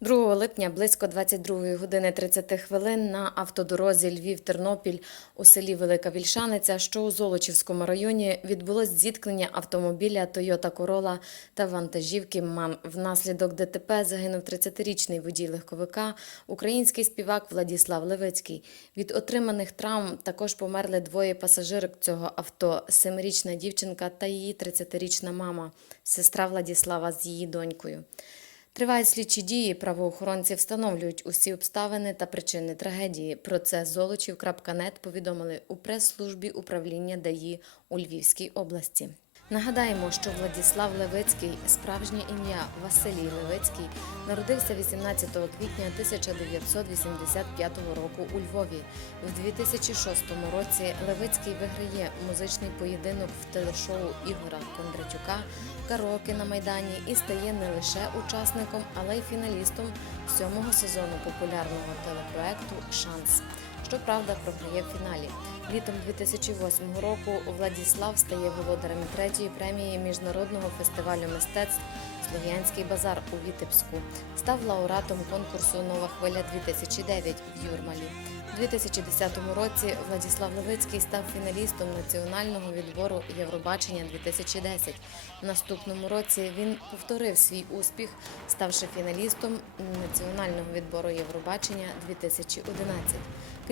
2 липня близько 22 години 30 хвилин на автодорозі Львів-Тернопіль у селі Велика Вільшаниця, що у Золочівському районі, відбулось зіткнення автомобіля Toyota Corolla та вантажівки МАН. Внаслідок ДТП загинув 30-річний водій легковика, український співак Владіслав Левицький. Від отриманих травм також померли двоє пасажирок цього авто: семирічна дівчинка та її 30-річна мама, сестра Владіслава з її донькою. Тривають слідчі дії. Правоохоронці встановлюють усі обставини та причини трагедії. Про це золочів.нет повідомили у прес-службі управління ДАІ у Львівській області. Нагадаємо, що Владіслав Левицький, справжнє ім'я Василій Левицький, народився 18 квітня 1985 року у Львові. В 2006 році Левицький виграє музичний поєдинок в телешоу Ігора Кондратюка Караоке на Майдані і стає не лише учасником, але й фіналістом сьомого сезону популярного телепроекту Шанс. Щоправда, програє в фіналі. Літом 2008 року Владіслав стає володарем третьої премії міжнародного фестивалю мистецтв Слов'янський базар у Вітебську. Став лауреатом конкурсу Нова хвиля 2009 в Юрмалі. У 2010 році Владіслав Левицький став фіналістом національного відбору Євробачення 2010. В наступному році він повторив свій успіх, ставши фіналістом національного відбору Євробачення 2011.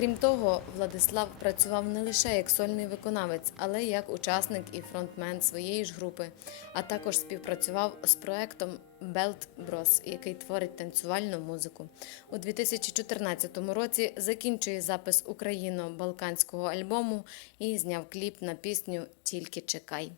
Крім того, Владислав працював не лише як сольний виконавець, але й як учасник і фронтмен своєї ж групи, а також співпрацював з проектом Belt Bros, який творить танцювальну музику. У 2014 році закінчує запис україно-балканського альбому і зняв кліп на пісню Тільки чекай.